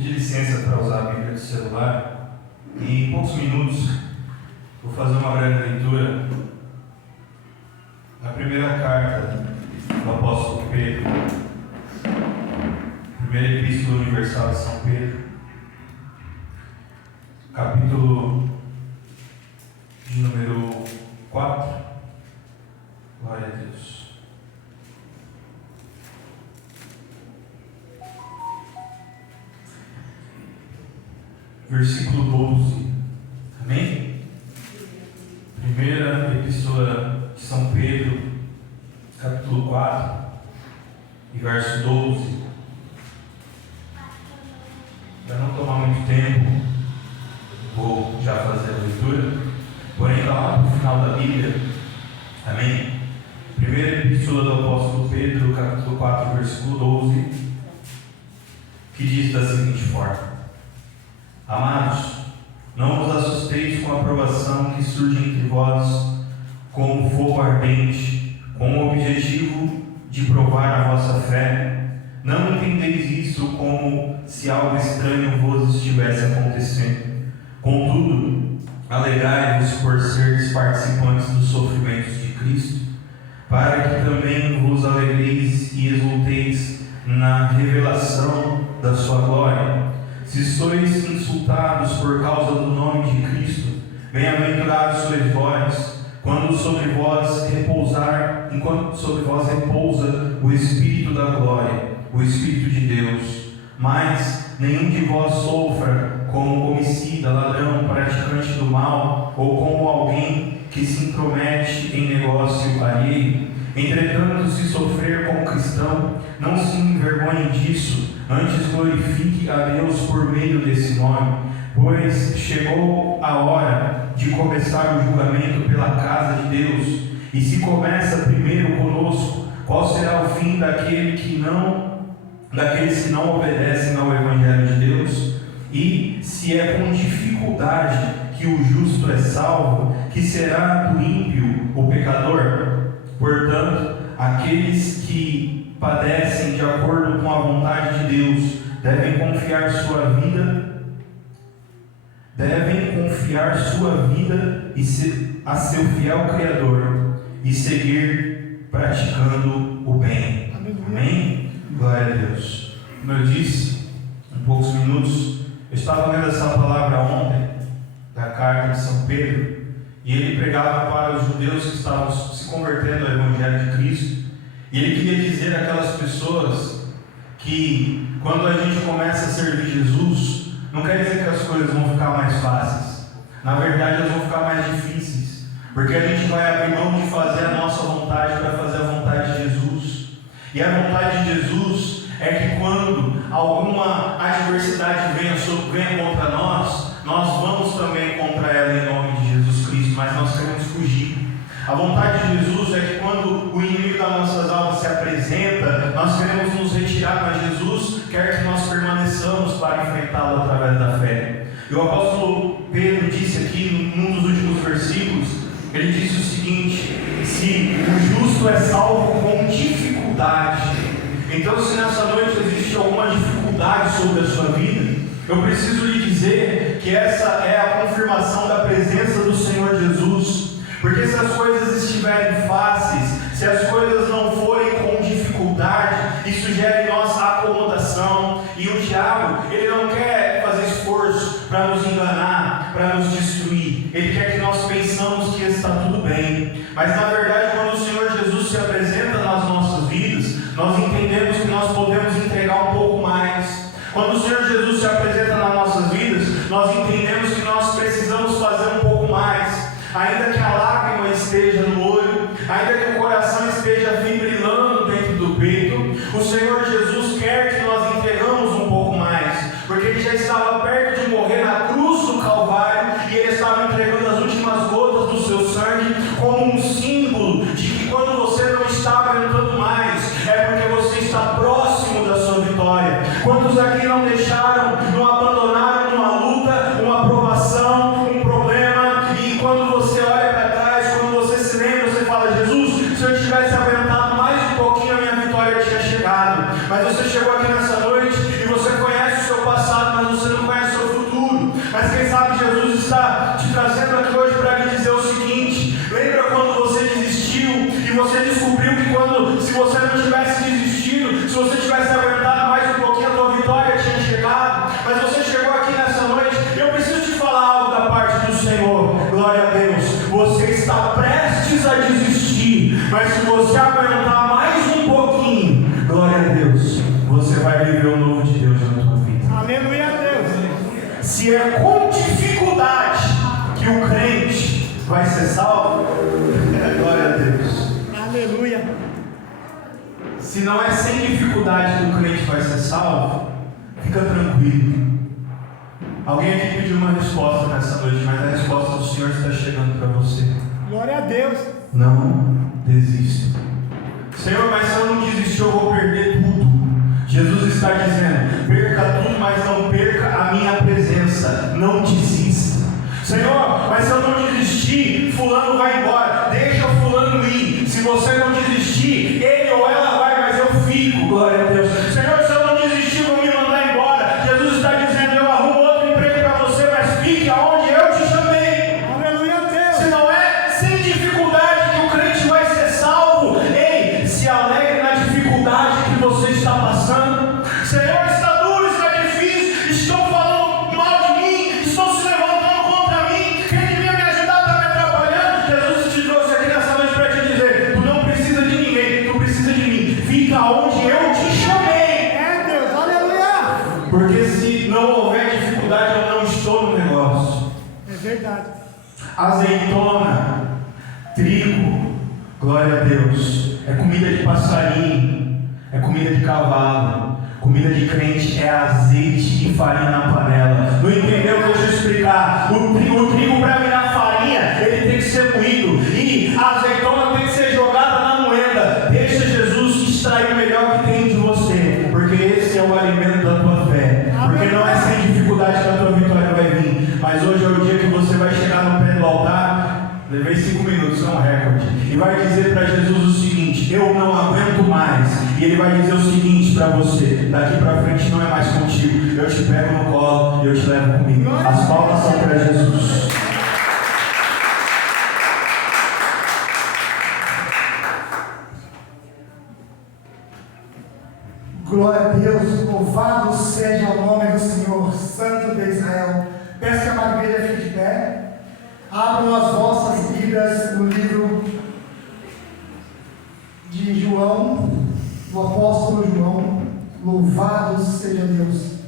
pedir licença para usar a Bíblia do celular e em poucos minutos vou fazer uma breve leitura na primeira carta do apóstolo Pedro, primeira epístola universal de São Pedro, capítulo de número 4. Glória a Deus. Versículo 12. Amém? Primeira epístola de São Pedro, capítulo 4, e verso 12. Para não tomar muito tempo, vou já fazer a leitura, porém está lá no final da Bíblia. Amém? Primeira epístola do apóstolo Pedro, capítulo 4, versículo 12, que diz da seguinte forma: Amados, não vos assusteis com a provação que surge entre vós como fogo ardente, com o objetivo de provar a vossa fé. Não entendeis isso como se algo estranho vos estivesse acontecendo. Contudo, alegrai-vos por seres participantes dos sofrimentos de Cristo, para que também vos alegreis e exulteis na revelação da sua glória. Se sois insultados por causa do nome de Cristo, bem-aventurados sois vós, enquanto sobre vós repousa o Espírito da glória, o Espírito de Deus. Mas nenhum de vós sofra como homicida, ladrão, praticante do mal, ou como alguém que se intromete em negócio alheio. Entretanto, se sofrer como cristão, não se envergonhe disso, antes glorifique a Deus por meio desse nome, pois chegou a hora de começar o julgamento pela casa de Deus. E se começa primeiro conosco, qual será o fim daqueles que não obedecem ao Evangelho de Deus? E se é com dificuldade que o justo é salvo, que será do ímpio o pecador? Portanto, aqueles que padecem de acordo com a vontade de Deus devem confiar sua vida a seu fiel Criador e seguir praticando o bem. Amém? Glória a Deus. Como eu disse, em poucos minutos, eu estava lendo essa palavra ontem, da carta de São Pedro, e ele pregava para os judeus que estavam se convertendo ao Evangelho de Cristo, e ele queria dizer àquelas pessoas que quando a gente começa a servir Jesus, não quer dizer que as coisas vão ficar mais fáceis. Na verdade, elas vão ficar mais difíceis, porque a gente vai abrir mão de fazer a nossa vontade para fazer a vontade de Jesus. E a vontade de Jesus é que quando alguma adversidade venha contra nós vamos também contra ela em nome de Jesus Cristo, mas nós queremos fugir. A vontade de Jesus é que quando o inimigo das nossas almas se apresenta, nós queremos nos retirar, mas Jesus quer que nós permaneçamos para enfrentá-lo através da fé. E o apóstolo Pedro disse aqui, num dos últimos versículos, ele disse o seguinte: se o justo é salvo com dificuldade. Então, se nessa noite existe alguma dificuldade sobre a sua vida, eu preciso lhe dizer que essa é a confirmação da presença do Senhor Jesus. Porque se as coisas estiverem fáceis, se as coisas não forem com dificuldade, isso gera em nós acomodação. E o diabo, ele não quer fazer esforço para nos enganar, para nos destruir. Ele quer que nós pensamos que está tudo bem. Mas na verdade, quando o Senhor Jesus se apresenta nas nossas vidas, nós entendemos que nós podemos entregar um pouco mais. Quando o Senhor Jesus se apresenta nas nossas vidas, nós entendemos que nós precisamos fazer um pouco mais. Ainda que a lágrima esteja no olho, ainda que o coração esteja fibrilando dentro do peito, o Senhor Jesus quer que nós entregamos um pouco mais, porque Ele já estava perto de morrer na cruz do Calvário, e Ele estava entregando as últimas gotas do seu sangue como um símbolo de que quando você não está aguentando mais, é porque você está próximo da sua vitória. Quantos aqui não deixaram, não abandonaram uma luta, uma provação, um problema, e quando você olha para trás, quando você se lembra, você fala: Jesus, se eu tivesse aguentado mais um pouquinho, a minha vitória tinha chegado. Mas você chegou aqui nessa noite e você conhece o seu passado Se é com dificuldade que o crente vai ser salvo, glória a Deus. Aleluia. Se não é sem dificuldade que o crente vai ser salvo, fica tranquilo. Alguém aqui pediu uma resposta nessa noite, mas a resposta do Senhor está chegando para você. Glória a Deus. Não desista. Senhor, mas se eu não desistir, eu vou perder tudo. Jesus está dizendo: perca tudo, mas não perca a minha presença. Não desista. Senhor, mas se eu não desistir, fulano vai embora. Deixa o fulano ir. Se você não desistir, ele ou ela vai, mas eu fico. Glória a Deus. Senhor, se eu não desistir, vão me mandar embora. Jesus está dizendo: eu arrumo outro emprego para você, mas fique aonde eu te chamei. Aleluia a Deus. Se não é sem dificuldade que o crente vai ser salvo, ei, se alegre na dificuldade que você está passando. Senhor, está duro, está difícil, estão falando mal de mim, estão se levantando contra mim, quem devia me ajudar está me atrapalhando. Jesus te trouxe aqui nessa noite para te dizer: tu não precisa de ninguém, tu precisa de mim. Fica onde eu te chamei. É Deus, aleluia. Porque se não houver dificuldade, eu não estou no negócio. É verdade. Azeitona, trigo, glória a Deus, é comida de passarinho, é comida de cavalo. Comida de crente é azeite e farinha na panela. Não entendeu? Deixa eu explicar. O trigo para virar farinha, ele tem que ser moído, e a azeitona tem que ser jogada na moeda. Deixa Jesus extrair o melhor que tem de você, porque esse é o alimento da tua fé. Porque não é sem dificuldade que a tua vitória vai vir. Mas hoje é o dia que você vai chegar no pé do altar. Levei 5 minutos, é um recorde. E vai dizer para Jesus o seguinte: eu não aguento mais. E ele vai dizer o seguinte para você: daqui para frente não é mais contigo. Eu te pego no colo e eu te levo comigo. As palmas são para Jesus. Glória a Deus, louvado seja o nome do Senhor, Santo de Israel. Peço que a amada igreja fique de pé. Abram as vossas Bíblias no livro de João, do apóstolo João. Louvado seja Deus.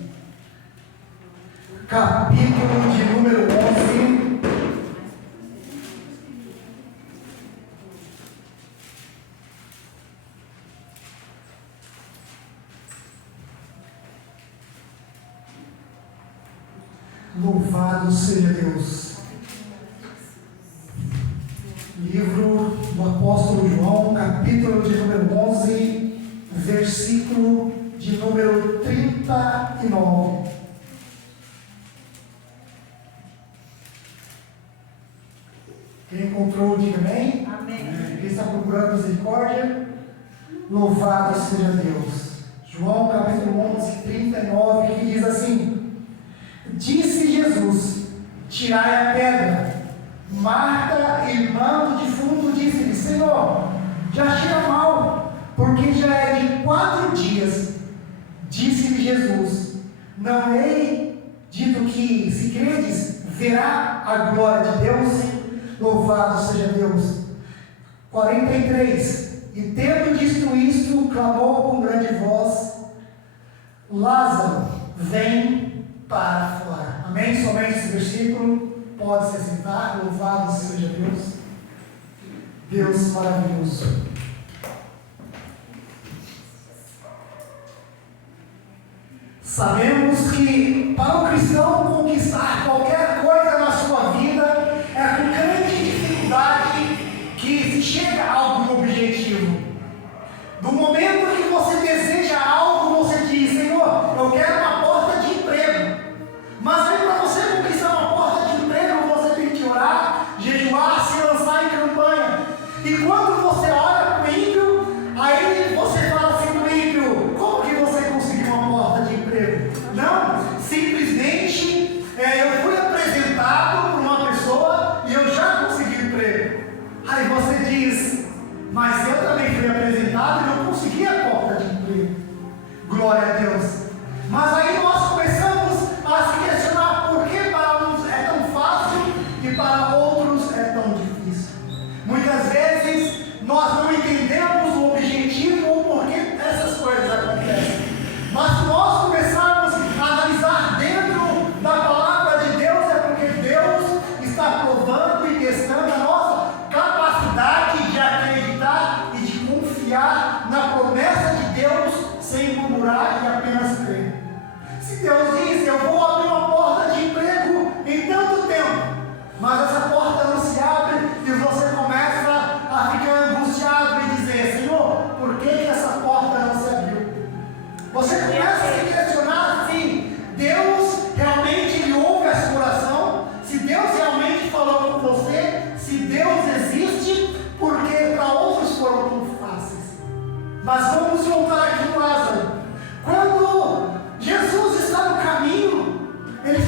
Capítulo de número 11. Louvado seja Deus. Livro do apóstolo João, capítulo de número 11, versículo de número 39. Quem encontrou, diga amém. Amém. Quem está procurando misericórdia, louvado seja Deus. João, capítulo 11, 39, que diz assim: disse Jesus: tirai a pedra. Marta, irmã do defunto, disse-lhe: Senhor, já cheira mal, porque já é de 4 dias. Disse-lhe Jesus: não hei dito que, se credes, verá a glória de Deus? Louvado seja Deus. 43. E tendo dito isto, clamou com grande voz: Lázaro, vem para fora. Amém? Somente esse versículo. Pode se sentar. Louvado seja Deus. Deus maravilhoso. Sabemos que para o cristão conquistar qualquer coisa na sua vida é com grande dificuldade que se chega a algum objetivo. No momento que você deseja algo, você diz: Senhor, eu quero uma porta de emprego. Mas aí, para você conquistar uma porta de emprego, você tem que orar, jejuar, se lançar em campanha. E quando você ora para o ímpio, aí você fala assim para o ímpio: como que você conseguiu uma porta de emprego? Não, simplesmente eu fui aprender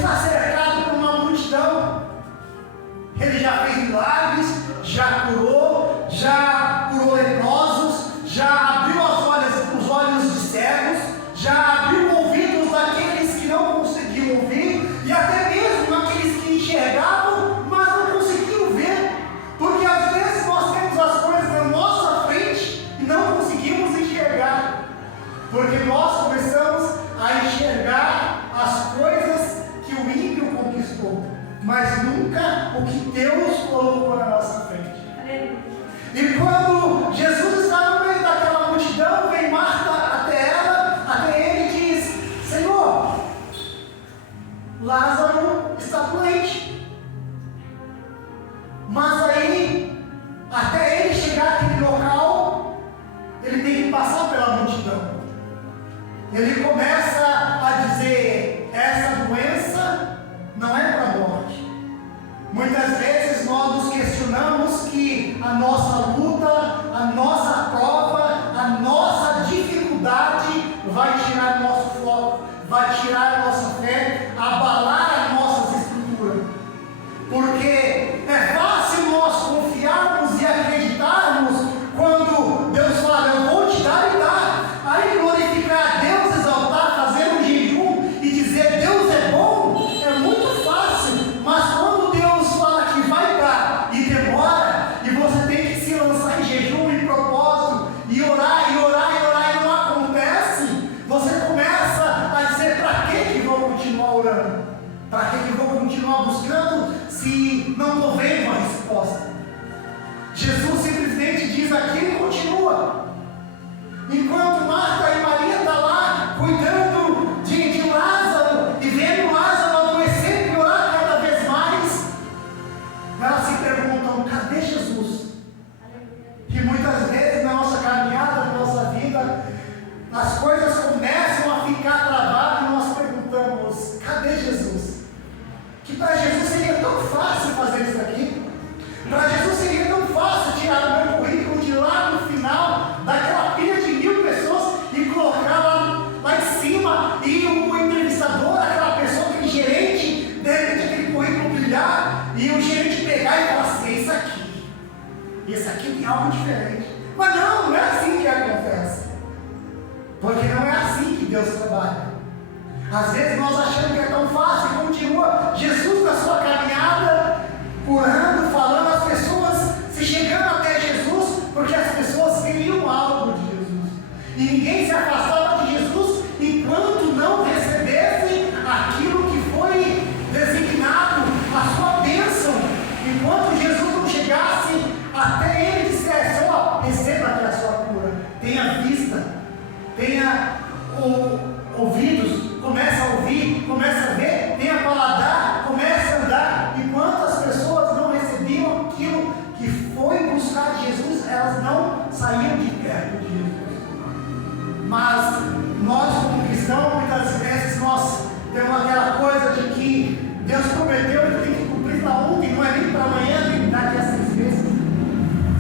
está cercado por uma multidão. Ele já fez milagres, já curou leprosos, já abriu os olhos de cegos, já abriu ouvidos daqueles que não conseguiam ouvir, e até mesmo aqueles que enxergavam, mas não conseguiam ver, porque às vezes nós temos as coisas na nossa frente e não conseguimos enxergar, porque nós começamos a enxergar as coisas que o ímpio conquistou, mas nunca o que Deus colocou na nossa frente. E quando Jesus está no meio daquela multidão, vem Marta até ele e diz: Senhor, Lázaro está doente. Mas aí, até ele chegar àquele local, ele tem que passar pela multidão. Ele começa a dizer: essa doença não é para a morte. Muitas vezes nós nos questionamos que a nossa luta, a nossa prova, a nossa dificuldade vai tirar nosso foco, vai tirar a nossa fé, abalar as nossas estruturas. Porque é fácil nós confiarmos e acreditarmos quando Deus fala: eu vou te dar e dar. Aí glorificar a Deus, exaltar, fazer um jejum e dizer Deus é bom, é muito fácil. Mas quando Deus fala que vai dar e demora, e você tem que se lançar em jejum, em propósito, e orar, e orar, e orar, e não acontece, você começa a dizer: para que vou continuar orando? Para que vou continuar buscando se não estou vendo uma resposta? Jesus simplesmente diz aqui e continua. Enquanto Marta e Maria estão lá cuidando de Lázaro e vendo Lázaro adoecer e piorar cada vez mais, elas se perguntam: cadê Jesus? E muitas vezes na nossa caminhada, na nossa vida, as coisas começam a ficar travadas e nós perguntamos: cadê Jesus? Que para Jesus seria tão fácil fazer isso aqui. Para Jesus seria tão fácil tirar o meu currículo de lá no final daquela pilha de 1000 pessoas e colocar lá em cima, e o entrevistador, aquela pessoa, aquele gerente, de repente aquele currículo brilhar e o gerente pegar e falar assim: esse aqui tem algo diferente. Mas não é assim que acontece, porque não é assim que Deus trabalha. Às vezes nós achamos que é tão fácil e continua Jesus na sua caminhada, curando, falando, as pessoas se chegando até Jesus, porque as pessoas queriam algo de Jesus. E ninguém se afastava de Jesus enquanto não recebesse aquilo que foi designado, a sua bênção. Enquanto Jesus não chegasse até ele e dissesse: ó, receba aqui a sua cura. Tenha vista, tenha ouvidos, começa a ouvir, começa a ver, tenha paladar, começa a andar. Enquanto as pessoas não recebiam aquilo que foi buscar de Jesus, elas não saíam de perto de Jesus. Mas nós, como cristãos, muitas vezes nós temos aquela coisa de que Deus prometeu e tem que cumprir para ontem, não é nem para amanhã, nem daqui a 6 meses.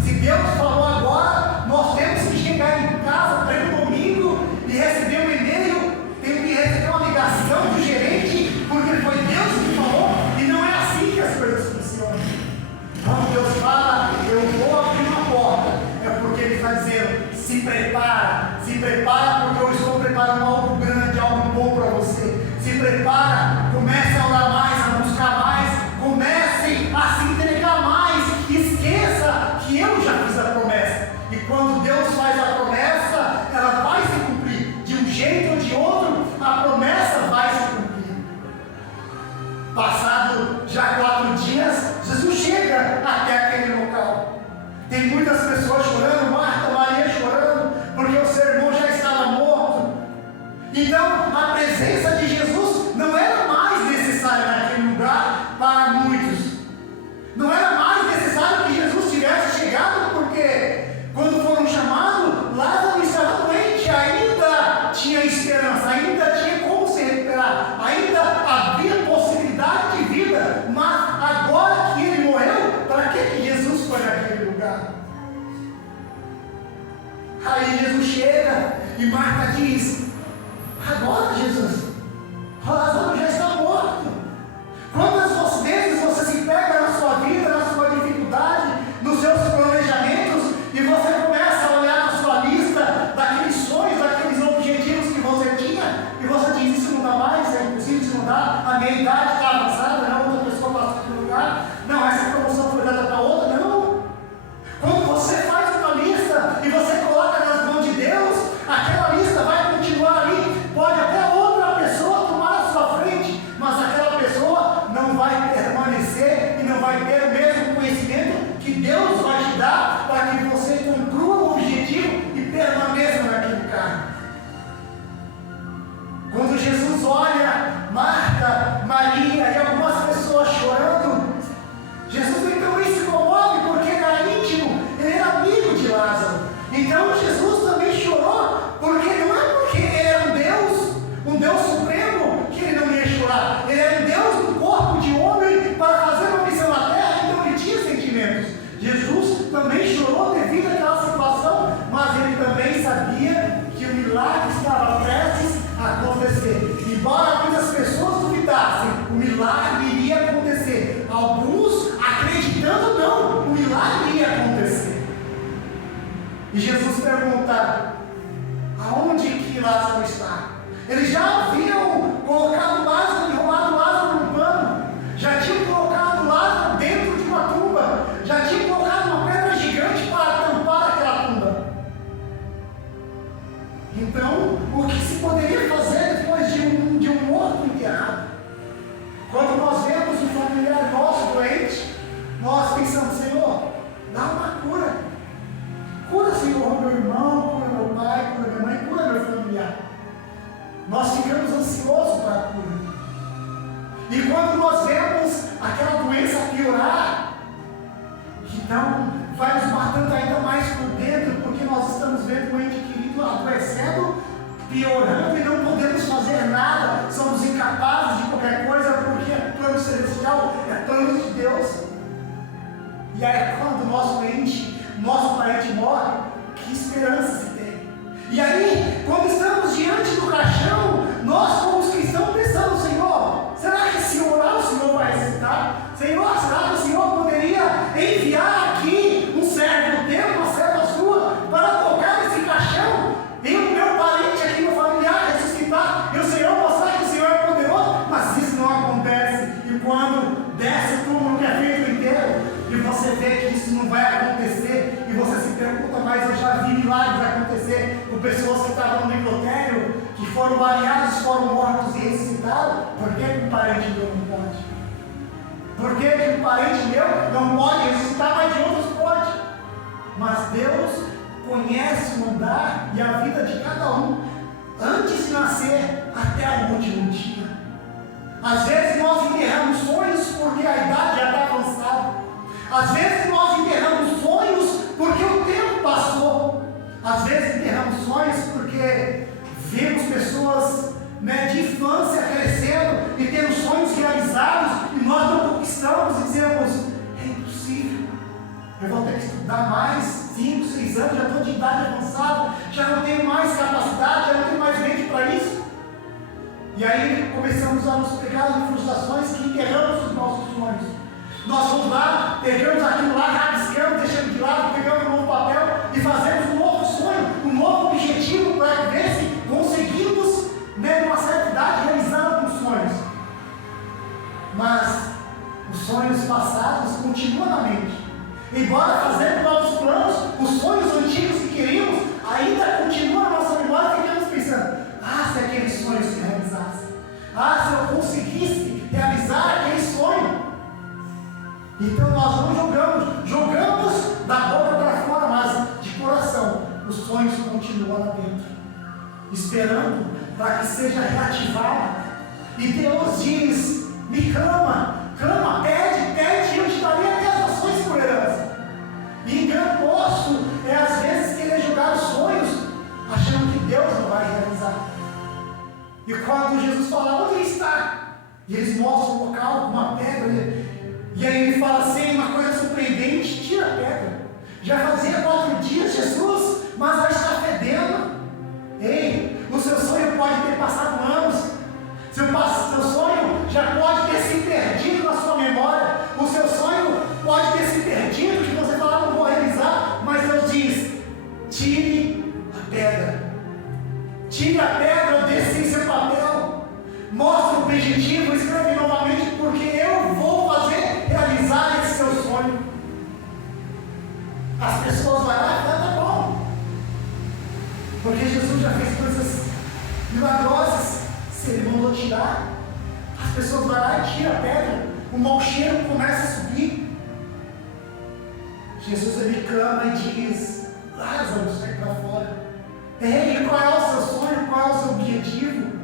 Se Deus falou agora, nós temos que chegar em casa no domingo e receber um e-mail, tem que receber uma ligação do gerente, porque foi Deus que falou, e não é assim que as coisas funcionam. Quando Deus fala: eu vou abrir uma porta, é porque Ele está dizendo: se prepara, porque eu estou preparando algo grande, algo bom para você. Se prepara, comece a orar mais, a buscar mais, comece a se entregar mais, esqueça que eu já fiz a promessa. E quando Deus faz a promessa, ela vai se cumprir, de um jeito ou de outro, a promessa vai se cumprir. Passado já 4 dias, Jesus chega até aquele local. Tem muitas pessoas chorando, Marta, Maria chorando, porque o seu irmão já estava morto. Então a presença de Jesus não era mais necessária naquele lugar para muitos. Não era mais necessário que Jesus tivesse chegado, porque quando foram chamados, Lázaro estava doente, ainda tinha esperança, ainda tinha como se recuperar, ainda havia possibilidade de vida. Mas agora que ele morreu, para que Jesus foi naquele lugar? Aí Jesus chega e Marta diz: agora, Jesus, Lázaro já está morto, mudar, a minha idade está avançada, não, outra pessoa passou no lugar, não, essa promoção foi dada para outra, não. Quando você faz uma lista e você coloca nas mãos de Deus, aquela lista vai continuar ali, pode até outra pessoa tomar a sua frente, mas aquela pessoa não vai permanecer e não vai ter o mesmo conhecimento que Deus vai te dar para que você conclua o objetivo e permaneça naquele cargo. Quando Jesus olha Marta, Maria e algumas pessoas chorando, Jesus então nem se comove porque ele era íntimo, ele era amigo de Lázaro. Então Jesus também chorou, porque não é porque ele era um Deus supremo, que ele não ia chorar. Ele era um Deus no corpo de homem para fazer uma missão na terra, então ele tinha sentimentos. Jesus também chorou devido àquela situação, mas ele também sabia que o milagre estava prestes a acontecer. Embora muitas pessoas duvidassem, o milagre iria acontecer. Alguns acreditando não, o milagre ia acontecer. E Jesus pergunta: aonde que Lázaro está? Eles já haviam colocado Lázaro, enrolado Lázaro no pano, já tinham colocado Lázaro dentro de uma tumba, já tinham colocado uma pedra gigante para tampar aquela tumba. Então, o que se poderia fazer depois de um morto enterrado? Quando nós vemos um familiar nosso doente, nós pensamos: Senhor, dá uma cura. Cura, Senhor, meu irmão, cura meu pai, cura minha mãe, cura meu familiar. Nós ficamos ansiosos para a cura. E quando nós vemos aquela doença piorar, então vai nos matando ainda mais por dentro, porque nós estamos vendo o ente querido adoecendo, piorando, e não podemos fazer nada, somos incapazes de qualquer coisa, porque é plano celestial, é plano de Deus. E aí quando o nosso parente morre, que esperança se tem? E aí, quando estamos diante do caixão, nós como os cristãos pensamos: Senhor, será que se orar o Senhor vai ressuscitar? Senhor, será que o Senhor poderia enviar aqui um servo teu, uma serva sua, para tocar nesse caixão e o meu parente aqui, meu familiar, ressuscitar, e o Senhor mostrar que o Senhor é poderoso? Mas isso não acontece. E quando desce o túmulo que é feito inteiro, e você vê que isso não vai acontecer, e você se pergunta: mas eu já vi milagres acontecer com pessoas que estavam no necrotério, que foram baleados, foram mortos e ressuscitaram. Por que um parente meu não pode? Por que um parente meu não pode ressuscitar, mas de outros pode? Mas Deus conhece o andar e a vida de cada um, antes de nascer até o último dia. Às vezes nós enterramos sonhos porque a idade já está avançada. Às vezes nós enterramos sonhos porque o tempo passou. Às vezes enterramos sonhos porque vemos pessoas de infância crescendo e tendo sonhos realizados, e nós não conquistamos e dizemos: é impossível, eu vou ter que estudar mais 5, 6 anos, já estou de idade avançada, já não tenho mais capacidade, já não tenho mais mente para isso. E aí começamos a nos pegar em frustrações que enterramos os nossos sonhos. Nós vamos lá, pegamos aquilo lá, rabiscamos, deixamos de lado, pegamos um novo papel e fazemos um novo sonho, um novo objetivo, para ver se conseguimos, numa certa idade, realizar alguns sonhos. Mas os sonhos passados continuam na mente. Embora fazendo novos planos, os sonhos antigos que queríamos ainda continuam na nossa memória, e ficamos pensando: se aquele sonho se realizasse, se eu conseguisse realizar aquele sonho. Então nós não jogamos da boca para fora, mas de coração, os sonhos continuam lá dentro, esperando para que seja reativado. E Deus diz: me clama, pede, eu te darei até as nações por herança. E engano nosso é às vezes querer jogar os sonhos, achando que Deus não vai realizar. E quando Jesus fala: onde ele está? E eles mostram o local com uma pedra, e aí ele fala assim, uma coisa surpreendente: tira a pedra. Já fazia 4 dias, Jesus, mas já está fedendo. Ei, o seu sonho pode ter passado anos. Seu sonho já pode ter se perdido na sua memória. O seu sonho pode ter se perdido, que você fala: não vou realizar. Mas Deus diz: tire a pedra. Tire a pedra, desce em seu papel. Mostre objetivo, escreve novamente, porque eu vou fazer realizar esse seu sonho. As pessoas vão lá e falam, tá bom. Porque Jesus já fez coisas milagrosas. Se ele mandou tirar, as pessoas vão lá e tiram a pedra. O mau cheiro começa a subir. Jesus ele clama e diz, Lázaro, sai para fora. Ei, qual é o seu sonho? Qual é o seu objetivo?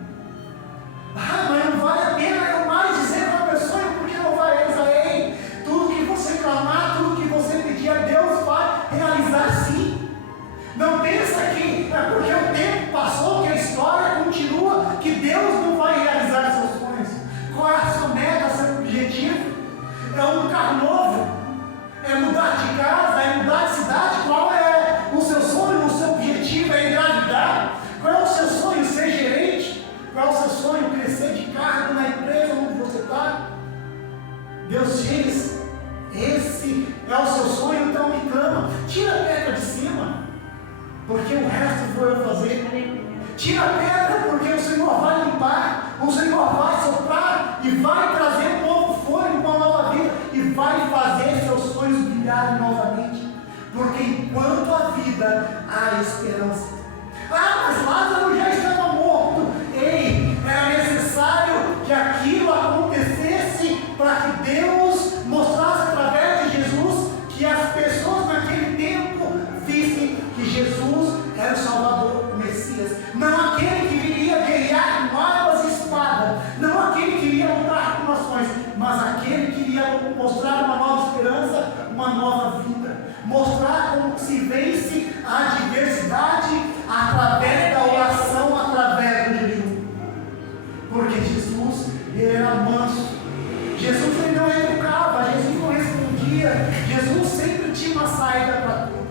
Ah, mas não vale a pena eu mais dizer qual é o meu sonho, porque não vai realizar. Ei, tudo que você clamar, tudo que você pedir a Deus vai realizar sim. Não pensa que é porque o tempo passou, que a história continua, que Deus não vai realizar seus sonhos. Qual é a sua meta, seu objetivo? É um carro novo? É mudar de casa? É mudar de cidade? Qual é o seu sonho? O seu objetivo é engravidar? Qual é o seu sonho? Ser gerente? Qual é o seu sonho? Crescer de cargo na empresa onde você está? Deus diz, esse é o seu sonho, então me clama. Tira a pedra de cima, porque o resto vou eu fazer. Tira a pedra, porque o Senhor vai limpar, o Senhor vai soprar e vai trazer um novo fôlego, uma nova vida, e vai fazer seus sonhos brilharem novamente. Porque enquanto a vida há esperança. Ah, mas Lázaro já estava morto. Ei, era necessário que aquilo acontecesse para que Deus mostrasse através de Jesus que as pessoas naquele tempo vissem que Jesus era o Salvador, o Messias. Não aquele que viria guerrear com armas e espada, não aquele que iria lutar com nações, mas aquele que iria mostrar uma nova esperança, uma nova vida, mostrar como se vence a adversidade através da oração, através do jejum. Porque Jesus, ele era manso, Jesus ele não educava, Jesus não respondia, Jesus sempre tinha uma saída para tudo.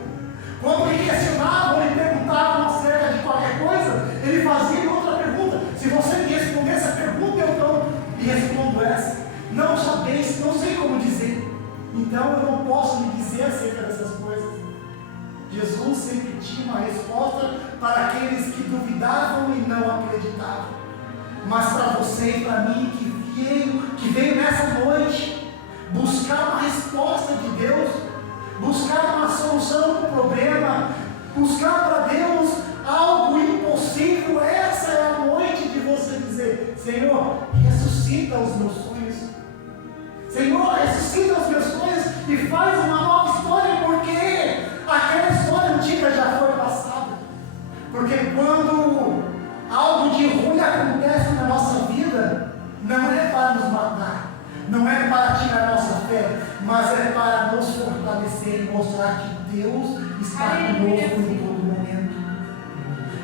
Quando ele questionava, ele perguntava acerca de qualquer coisa, ele fazia outra pergunta. Se você me responder essa pergunta, eu então lhe respondo essa. Não sabeis, não sei como dizer. Então eu não posso lhe dizer acerca dessas coisas. Jesus sempre tinha uma resposta para aqueles que duvidavam e não acreditavam. Mas para você e para mim que veio nessa noite buscar uma resposta de Deus, buscar uma solução para o problema, buscar para Deus algo impossível, essa é a noite de você dizer, Senhor, ressuscita os meus sonhos. Senhor, ressuscita os meus sonhos e faz uma nova história, porque aquela história antiga já foi passada. Porque quando algo de ruim acontece na nossa vida, não é para nos matar, não é para tirar a nossa fé, mas é para nos fortalecer e mostrar que Deus está conosco em todo momento.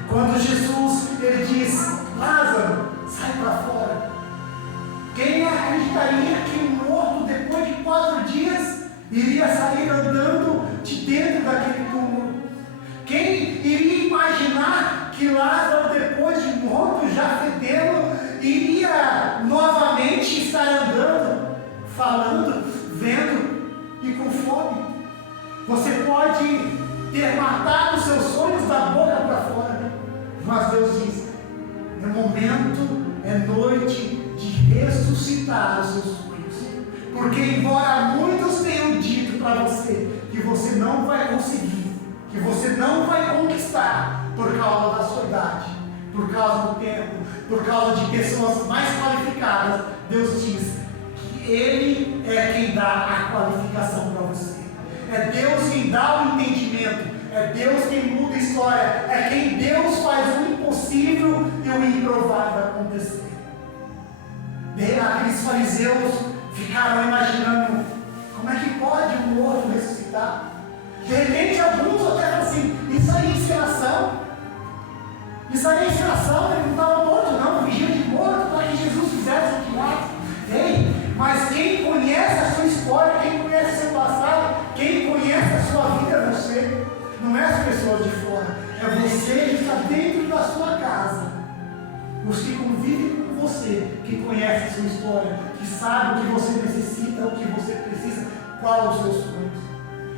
Quando Jesus ele diz, Lázaro, sai para fora. Quem acreditaria que um morto, depois de 4 dias, iria sair andando de dentro daquele túmulo? Quem iria imaginar que Lázaro, depois de morto, já fedendo, iria novamente estar andando, falando, vendo e com fome? Você pode ter matado os seus sonhos da boca para fora, mas Deus diz, é momento, é noite de ressuscitar os seus sonhos. Porque embora muitos tenham dito para você que você não vai conseguir, que você não vai conquistar por causa da sua idade, por causa do tempo, por causa de pessoas mais qualificadas, Deus diz que Ele é quem dá a qualificação para você. É Deus quem dá o entendimento, é Deus quem muda a história, é quem Deus faz o impossível e o improvável acontecer. Aqueles fariseus ficaram imaginando, como é que pode um morto ressuscitar? De repente alguns até falam assim, isso aí é encenação. Isso aí é encenação, ele não estava morto não, vigia de morto para que Jesus fizesse aquilo lá. Ei, mas quem conhece a sua história, quem conhece o seu passado, quem conhece a sua vida é você, não é as pessoas de fora, é você que está dentro da sua casa, os que convivem com você, que conhece a sua história, que sabe o que você necessita, o que você precisa, qual os seus sonhos.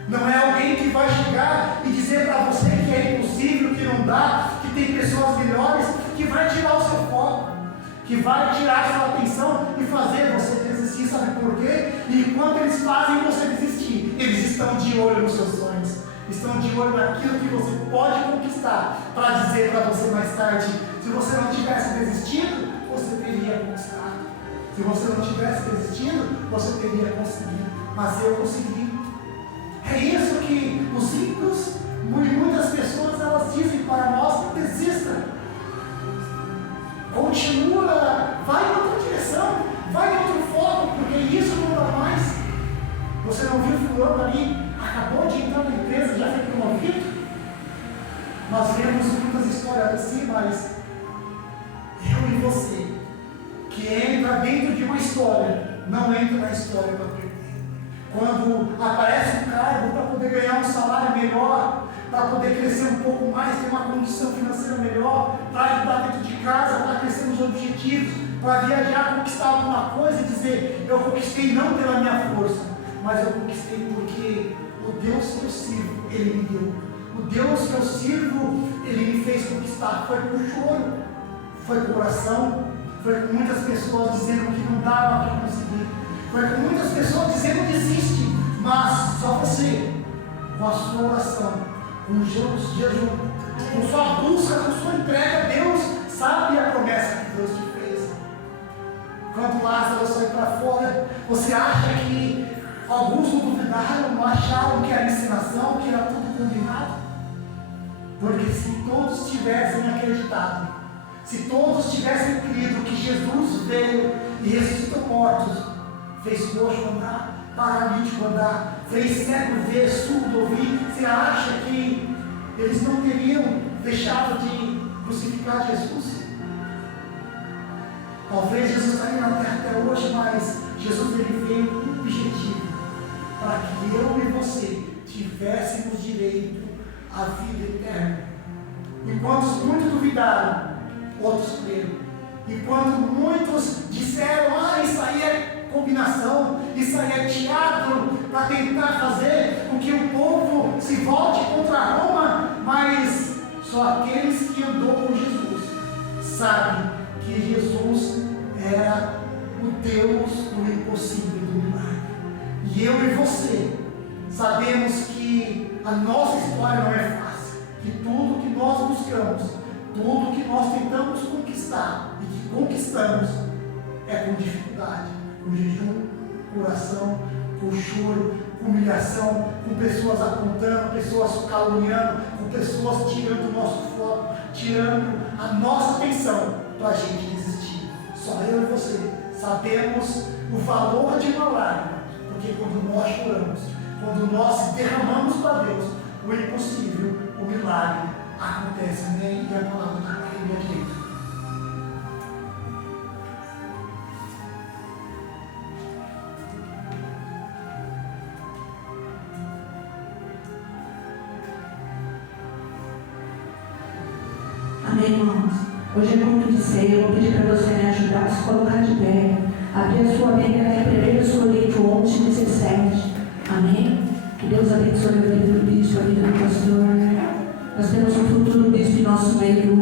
Não é alguém que vai chegar e dizer para você que é impossível, que não dá, que tem pessoas melhores, que vai tirar o seu foco, que vai tirar sua atenção e fazer você desistir, sabe por quê? E quando eles fazem você desistir, eles estão de olho nos seus sonhos, estão de olho naquilo que você pode conquistar, para dizer para você mais tarde: se você não tivesse desistido, você teria conquistado. Se você não tivesse desistido, você teria conseguido. Mas eu consegui. É isso que os ímpios e muitas pessoas elas dizem para nós: desista. Continua, vai em outra direção, vai em outro foco, porque isso não dá mais. Você não viu fulano ali, acabou de entrar na empresa, já foi promovido? Nós vemos muitas histórias assim, mas eu e você, que entra dentro de uma história, não entra na história para perder. Quando aparece um cargo para poder ganhar um salário melhor, para poder crescer um pouco mais, ter uma condição financeira melhor, para ajudar dentro de casa, para crescer nos objetivos, para viajar, conquistar alguma coisa e dizer: eu conquistei não pela minha força, mas eu conquistei porque o Deus que eu sirvo, Ele me deu. O Deus que eu sirvo, Ele me fez conquistar. Foi com choro, foi com oração, foi com muitas pessoas dizendo que não dava para conseguir, foi com muitas pessoas dizendo: desiste, mas só você, com a sua oração, com o jejum, com sua busca, com sua entrega a Deus, sabe a promessa que Deus te fez. Quando Lázaro saiu para fora, você acha que alguns não duvidaram, não acharam que era encenação, que era tudo combinado? Porque se todos tivessem acreditado, se todos tivessem crido que Jesus veio e ressuscitou mortos, fez coxo andar, paralítico andar, fez cego ver, surdo ouvir, você acha que eles não teriam deixado de crucificar Jesus? Talvez Jesus estaria na terra até hoje, mas Jesus ele veio com um objetivo: para que eu e você tivéssemos direito à vida eterna. Enquanto muitos duvidaram, outros creram. Enquanto muitos disseram: isso aí é combinação, isso aí é teatro para tentar fazer com que o povo se volte contra Roma, mas só aqueles que andou com Jesus sabem que Jesus era o Deus do impossível, do milagre. E eu e você sabemos que a nossa história não é fácil, que tudo que nós buscamos, tudo que nós tentamos conquistar e que conquistamos é com dificuldade, com jejum, com oração, com choro, com humilhação, com pessoas apontando, pessoas caluniando, com pessoas tirando o nosso foco, tirando a nossa atenção para a gente desistir. Só eu e você sabemos o valor de uma lágrima, porque quando nós choramos, quando nós derramamos para Deus o impossível, o milagre acontece. Amém? E a palavra está aqui à minha direita. Amém, irmãos? Hoje é culto de ceia. Eu vou pedir para você me ajudar a se colocar de pé. Abrir a sua Bíblia em 1 Coríntios 11, 17. Amém? Que Deus abençoe a vida do bispo, a vida do pastor. Nós temos um futuro bispo em nosso meio